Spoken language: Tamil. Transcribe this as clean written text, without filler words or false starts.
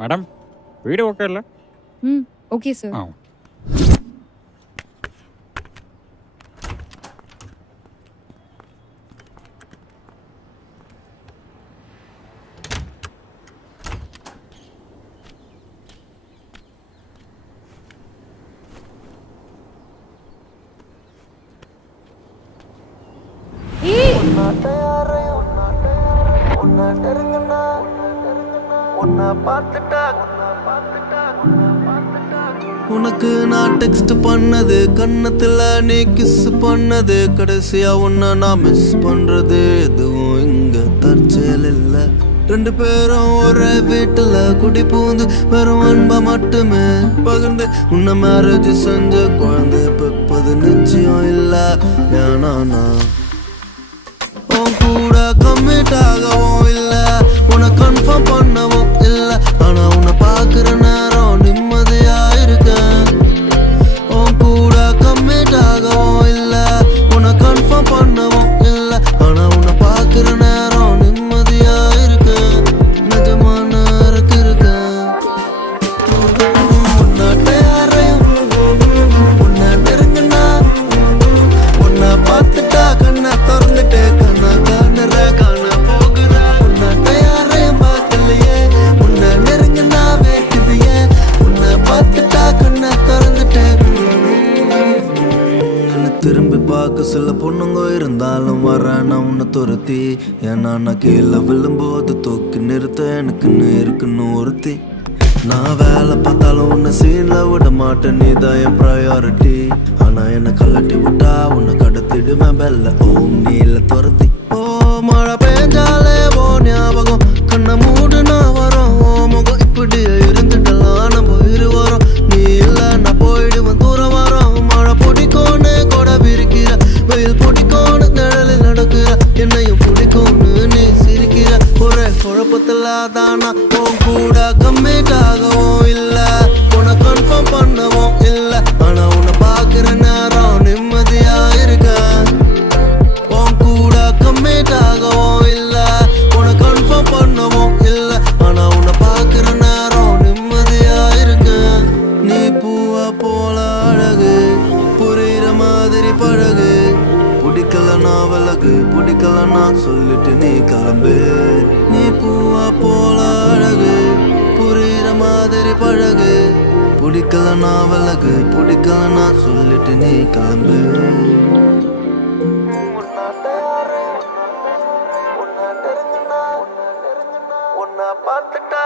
மேடம் வீடு ஓகே இல்லை? Okay sir. ஆ உனக்கு நான் டெக்ஸ்ட் பண்ணது, கண்ணத்துல நீ கிஸ் பண்ணது, கடைசியா உன்னை நான் மிஸ் பண்றது எதுவும் இங்க தற்செயல் இல்ல. ரெண்டு பேரும் ஒரே வீட்டுல குடி பூந்து வெறும் அன்பா மட்டுமே பகிர்ந்து உன்னை மேரேஜ் செஞ்ச குழந்தை பெப்பது நிச்சயம் இல்ல. ஏன்னா நான் உன் கூட கம்மிட் ஆகவும் இல்ல, உன்னை கன்ஃபார்ம் பண்ணவும் இல்ல. ஆனா உன்னை பாக்குற நேரம் நிம்மதியா இருக்கேன். உன் கூட கம்மிட் ஆகவும் இல்ல, உன்னை கன்ஃபார்ம் பண்ணவும் இல்ல. ஆனா உன்னை பாக்குற நேரம் நிம்மதியா இருக்கேன். நிஜமான இருக்கேன். உன்னாட்ட யாரையும் உன்னை நெருங்கினா, உன்னை பார்த்துட்டா கண்ணை திறந்துட்டு கண்ணா காணுற காண போகிற. உன்னாட்ட யாரையும் பார்க்கலையே, உன்னை நெருங்கினா வேட்டுவியே, உன்னை பார்த்துட்டா கண்ணை திறந்துட்டு. என்னை திரும்பி பார்க்க சில பொண்ணுங்க இருந்தாலும் வரேன் உன்னை துரத்தி. ஏன்னா நான் கீழே விழும்போது தூக்கி நிறுத்த எனக்குன்னு இருக்குன்னு ஒருத்தி. நான் வேலை பார்த்தாலும் உன்னை சீன்ல விட மாட்டேன், நீதான் என் ப்ரையாரிட்டி. ஆனா என்னை கலட்டி விட்டா உன்னை கடத்திடுவேன் பெல்ல ஓம் நீல துரத்தி. ஓ மழை பெஞ்சாலே ஓ ஞாபகம், கண்ணை மூடுனா வரும் ஓ முகம். இப்படியே இருந்துட்டலாம் நம்ம இருவரும், நீ இல்ல நான் போயிடுவேன் தூரம் வரோம். மழை பிடிக்கும்னு கூட விரிக்கிற, வெயில் பிடிக்கும்னு நிழலில் நடக்கிற, என்னையும் பிடிக்கும்னு நீ சிரிக்கிற. ஒரே குழப்பத்துல தானா உன் கூட கம்மிட் ஆகவும் இல்ல, உன்னை கன்ஃபார்ம் பண்ணவும் இல்ல. ஆனா உன்னை பாக்குற நேரம் நிம்மதியா இருக்க. உன் கூட கம்மிட் ஆகவும் இல்ல, உன்னை கன்ஃபார்ம் பண்ணவும் இல்ல. ஆனா உன்னை பாக்குற நேரம் நிம்மதியா இருக்க. நீ பூவா போல அழகு, புரியுற மாதிரி பழகு. பிடிக்கலனா விலகு, பிடிக்கலனா சொல்லிட்டு நீ கிளம்பு. நீ பூவா போல அழகு, புரியுற மாதிரி பழகு. பிடிக்கலனா விலகு, பிடிக்கலனா சொல்லிட்டு நீ கிளம்பு. பார்த்துட்டா